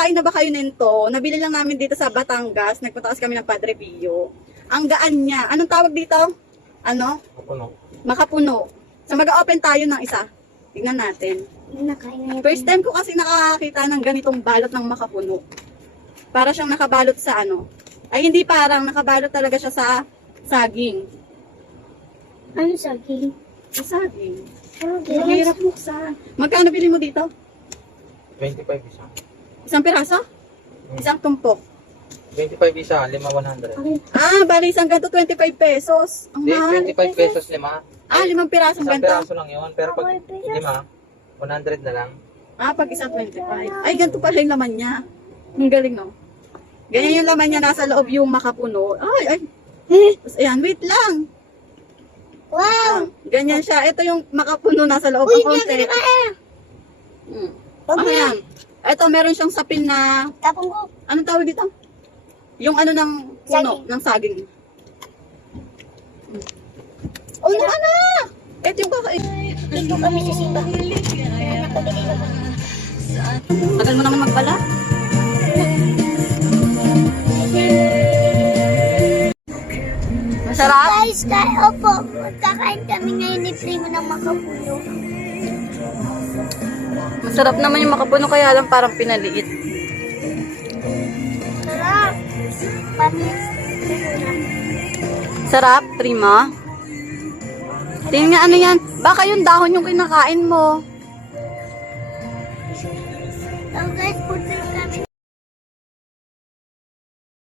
nakakain na ba kayo nito? Nabili lang namin dito sa Batangas. Nagpunta kasi kami ng Padre Pio. Ang gaan niya. Anong tawag dito? Ano? Makapuno. Makapuno. So mag-open tayo ng isa. Tingnan natin. First time ko kasi nakakita ng ganitong balot ng makapuno. Para siyang nakabalot sa ano. Ay hindi parang, nakabalot talaga siya sa saging. Ano saging? Sa saging. Oh, Ang hirap buksan. Magkano bili mo dito? 25 isa. Isang piraso? Isang tumpok. 25 isa, 5,100. Ah, bali isang ganito 25 pesos. Ang Hindi, mahal. 25 pesos lima. Ah, 5 pirasong Isang ganito. piraso lang yun. Pero pag lima, 100 na lang. Ah, pag isa 25. Ay, ganito pala yung laman niya. Ang galing, no? Ganyan yung laman niya, nasa loob yung makapuno. Ay, ay. Tapos, ayan, wait lang. Wow! Ganyan siya. Ito yung makapuno, nasa loob Uy, ang konti. hindi ka Ayan. Ito, meron siyang sapin na, Tapong ko. anong tawag dito? Yung ano ng puno, Saging. ng saging. Oh, ano na? Ito yung kakain. Dito kami sa simba. Napabili ko. Tagal mo naman magbala. Masarap? Guys, opo, magkakain kami ngayon ni Primo ng makapuno. Masarap naman yung makapuno, kaya lang parang pinaliit. Sarap! Panis. Sarap, Prima. Tingnan nga ano yan. Baka yung dahon yung kinakain mo.